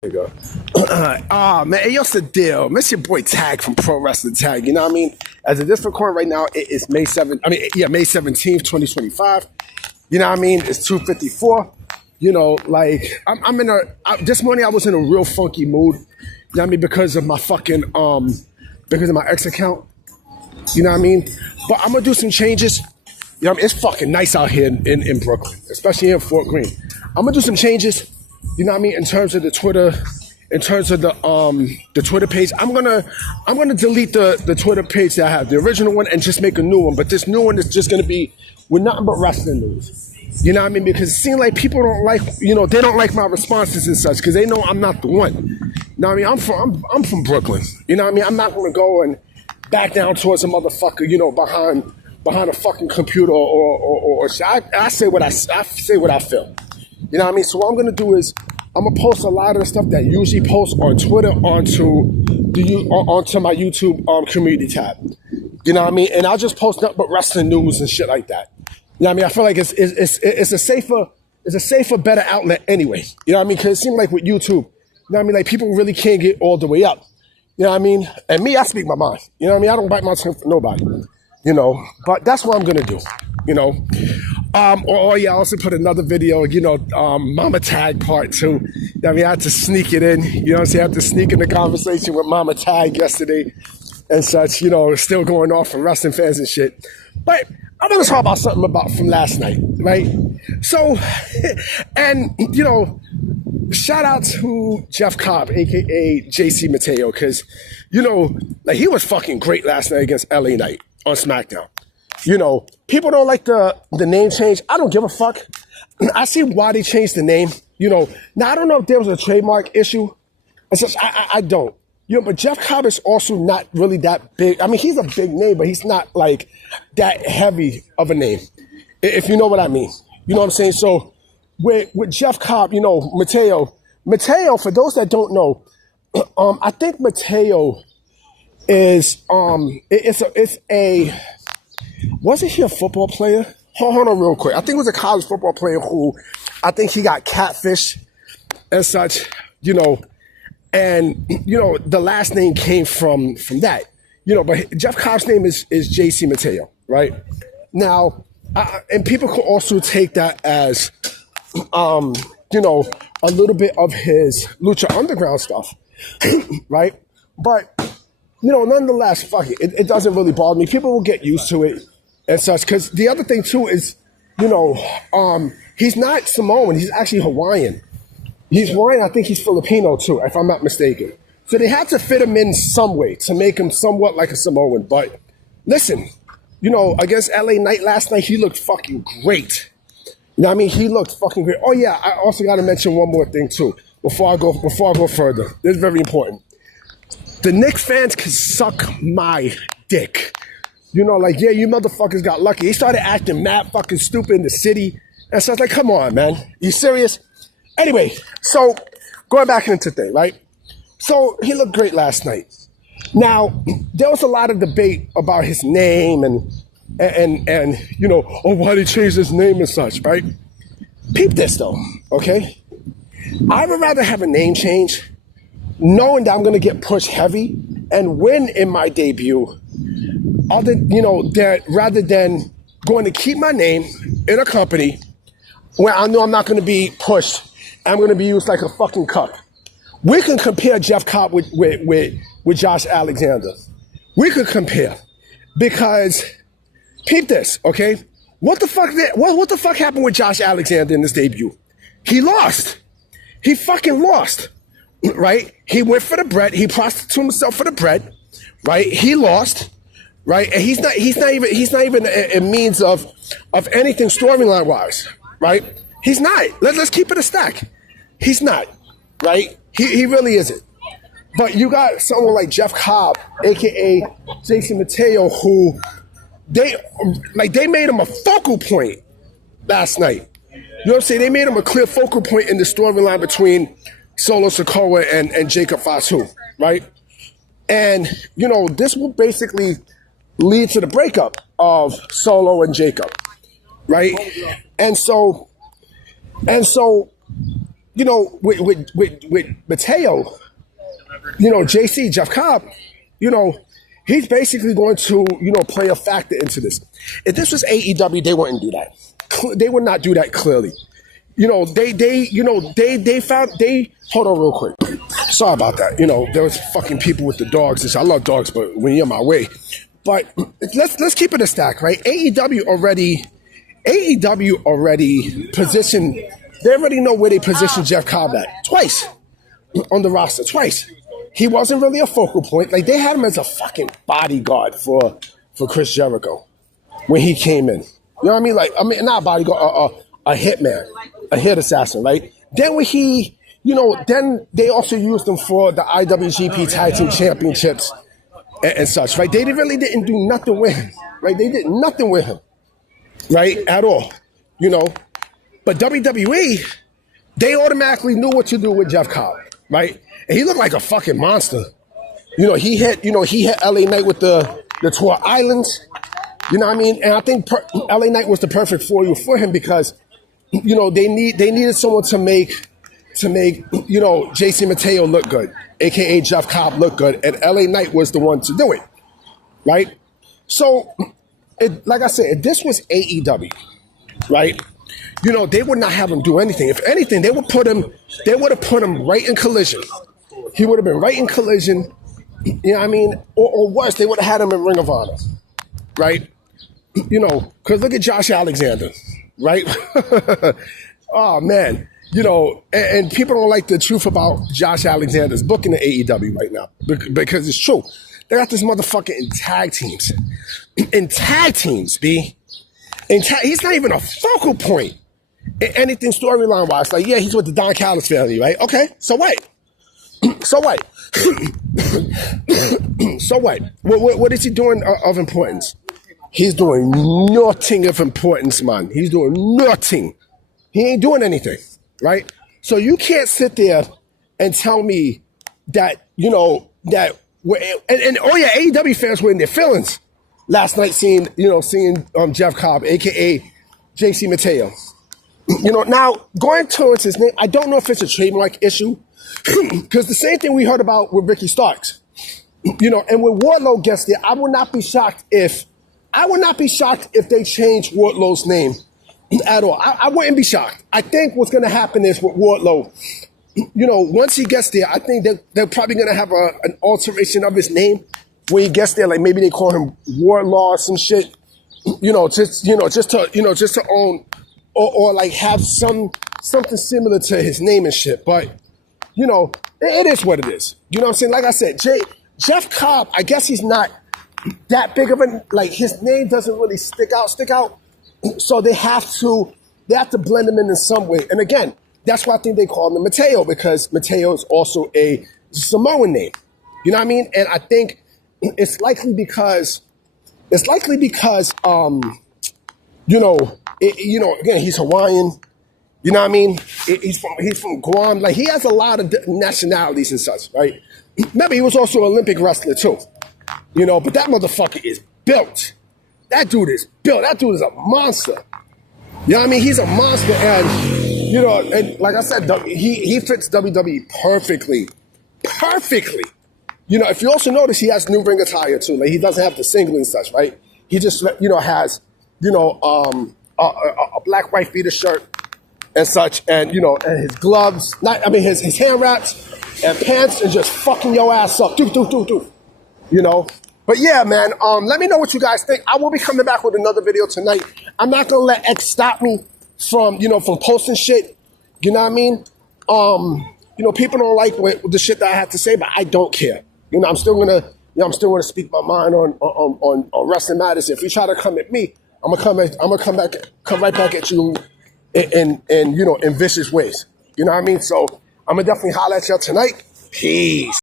There you go. Man, hey, what's the deal? Miss your boy Tag from Pro Wrestling Tag. You know what I mean? As of this recording right now, it is May 7th. May 17th, 2025. You know what I mean? It's 2:54. You know, like I'm in this morning I was in a real funky mood. You know what I mean? Because of my fucking because of my ex account. You know what I mean? But I'm gonna do some changes. You know what I mean? It's fucking nice out here in Brooklyn, especially in Fort Greene. I'm gonna do some changes. You know what I mean? In terms of the Twitter, in terms of the Twitter page, I'm gonna delete the Twitter page that I have, the original one, and just make a new one. But this new one is just gonna be with nothing but wrestling news. You know what I mean? Because it seems like people don't like, you know, they don't like my responses and such because they know I'm not the one. You know what I mean? I'm from Brooklyn. You know what I mean? I'm not gonna go and back down towards a motherfucker, you know, behind a fucking computer or I say what I say what I feel. You know what I mean? So what I'm gonna do is I'm gonna post a lot of the stuff that I usually post on Twitter onto my YouTube community tab. You know what I mean? And I'll just post nothing but wrestling news and shit like that. You know what I mean? I feel like it's a safer, better outlet anyway. You know what I mean? Because it seems like with YouTube, you know what I mean? Like people really can't get all the way up. You know what I mean? And me, I speak my mind. You know what I mean? I don't bite my tongue for nobody. You know, but that's what I'm gonna do. You know, I also put another video. You know, Mama Tag Part 2. You know what I mean, I had to sneak it in. You know what I'm saying? I had to sneak in the conversation with Mama Tag yesterday and such. You know, still going off for wrestling fans and shit. But I'm gonna talk about something from last night, right? So, and you know, shout out to Jeff Cobb, aka JC Mateo, because you know, like he was fucking great last night against LA Knight on SmackDown. You know, people don't like the name change. I don't give a fuck. I see why they changed the name. You know, now I don't know if there was a trademark issue. It's just, I don't. You know, but Jeff Cobb is also not really that big. I mean, he's a big name, but he's not like that heavy of a name, if you know what I mean. You know what I'm saying? So with Jeff Cobb, you know, Mateo, for those that don't know, I think Mateo is wasn't he a football player? Hold on real quick. I think it was a college football player who I think he got catfish and such, you know, and, you know, the last name came from that, you know, but Jeff Cobb's name is JC Mateo, right? Now, and people could also take that as, you know, a little bit of his Lucha Underground stuff, right? But, you know, nonetheless, fuck it. It doesn't really bother me. People will get used to it and such. Because the other thing, too, is, you know, he's not Samoan. He's actually Hawaiian. He's Hawaiian. I think he's Filipino, too, if I'm not mistaken. So they had to fit him in some way to make him somewhat like a Samoan. But listen, you know, against LA Knight last night, he looked fucking great. You know what I mean? He looked fucking great. Oh, yeah, I also got to mention one more thing, too, before I go further. This is very important. The Knicks fans can suck my dick. You know, like, yeah, you motherfuckers got lucky. He started acting mad fucking stupid in the city. And so I was like, come on, man. You serious? Anyway, so going back into the thing, right? So he looked great last night. Now, there was a lot of debate about his name and you know, oh, why did he change his name and such, right? Peep this, though, okay? I would rather have a name change knowing that I'm going to get pushed heavy and win in my debut, rather than going to keep my name in a company where I know I'm not going to be pushed. I'm going to be used like a fucking cup. We can compare Jeff Cobb with Josh Alexander. We could compare because peep this, okay? What the fuck happened with Josh Alexander in this debut? He lost. He fucking lost. Right? He went for the bread. He prostituted himself for the bread. Right? He lost. Right? And he's not even a means of anything storyline wise. Right? He's not. Let's keep it a stack. He's not. Right? He really isn't. But you got someone like Jeff Cobb, aka JC Mateo, who they made him a focal point last night. You know what I'm saying? They made him a clear focal point in the storyline between Solo Sikoa and Jacob Fatu, right? And, you know, this will basically lead to the breakup of Solo and Jacob, right? And so, with Mateo, JC, Jeff Cobb, he's basically going to, play a factor into this. If this was AEW, they wouldn't do that. They would not do that clearly. Hold on real quick. Sorry about that. There was fucking people with the dogs. I love dogs, but when you're in my way. But let's keep it a stack, right? AEW already positioned, they already know where they positioned Jeff Cobb at. Twice on the roster, twice. He wasn't really a focal point. Like, they had him as a fucking bodyguard for Chris Jericho when he came in. You know what I mean? Not a bodyguard, a hitman, a hit assassin, right? Then when he, then they also used him for the IWGP Tag Team Championships and such, right? They really didn't do nothing with him, right? They did nothing with him, right? At all, But WWE, they automatically knew what to do with Jeff Cobb, right? And he looked like a fucking monster. He hit LA Knight with the Tour Islands. You know what I mean? And I think LA Knight was the perfect foil for him because, they needed someone to make JC Mateo look good, aka Jeff Cobb look good, and LA Knight was the one to do it, right? So, like I said, if this was AEW, right? They would not have him do anything. If anything, they would have put him right in Collision. He would have been right in Collision, you know what I mean? Or worse, they would have had him in Ring of Honor, right? Because look at Josh Alexander, right? Oh, man. And people don't like the truth about Josh Alexander's booking in AEW right now because it's true. They got this motherfucker in tag teams. In tag teams, B. He's not even a focal point in anything storyline-wise. Like, yeah, he's with the Don Callis family, right? Okay, so what? So what? So what? What is he doing of importance? He's doing nothing of importance, man. He's doing nothing. He ain't doing anything, right? So you can't sit there and tell me that, oh yeah, AEW fans were in their feelings last night seeing Jeff Cobb, aka JC Mateo. Now going towards his name, I don't know if it's a trademark issue, because the same thing we heard about with Ricky Starks. And when Wardlow gets there, I would not be shocked if they change Wardlow's name at all. I wouldn't be shocked. I think what's going to happen is with Wardlow, once he gets there, I think they're probably going to have an alteration of his name when he gets there. Like maybe they call him Wardlaw or some shit. Just to own or like have something similar to his name and shit. But it is what it is. You know what I'm saying? Like I said, Jeff Cobb, I guess he's not that big of his name doesn't really stick out. So they have to blend him in some way. And again, that's why I think they call him Mateo, because Mateo is also a Samoan name. You know what I mean? And I think it's likely because again, he's Hawaiian. You know what I mean? He's from Guam. Like, he has a lot of nationalities and such, right? Remember, he was also an Olympic wrestler too. But that motherfucker is built. That dude is built. That dude is a monster. You know what I mean? He's a monster, and and like I said, he fits WWE perfectly. Perfectly. If you also notice, he has new ring attire too. Like, he doesn't have the singlet and such, right? He just has a black white beater shirt and such, and and his gloves, his hand wraps and pants, and just fucking your ass up. Do. But yeah, man, let me know what you guys think. I will be coming back with another video tonight. I'm not gonna let X stop me from posting shit. You know what I mean? People don't like the shit that I have to say, but I don't care. I'm still gonna speak my mind on wrestling matters. If you try to come at me, I'm gonna come right back at you in vicious ways. You know what I mean? So I'm gonna definitely holler at y'all tonight. Peace.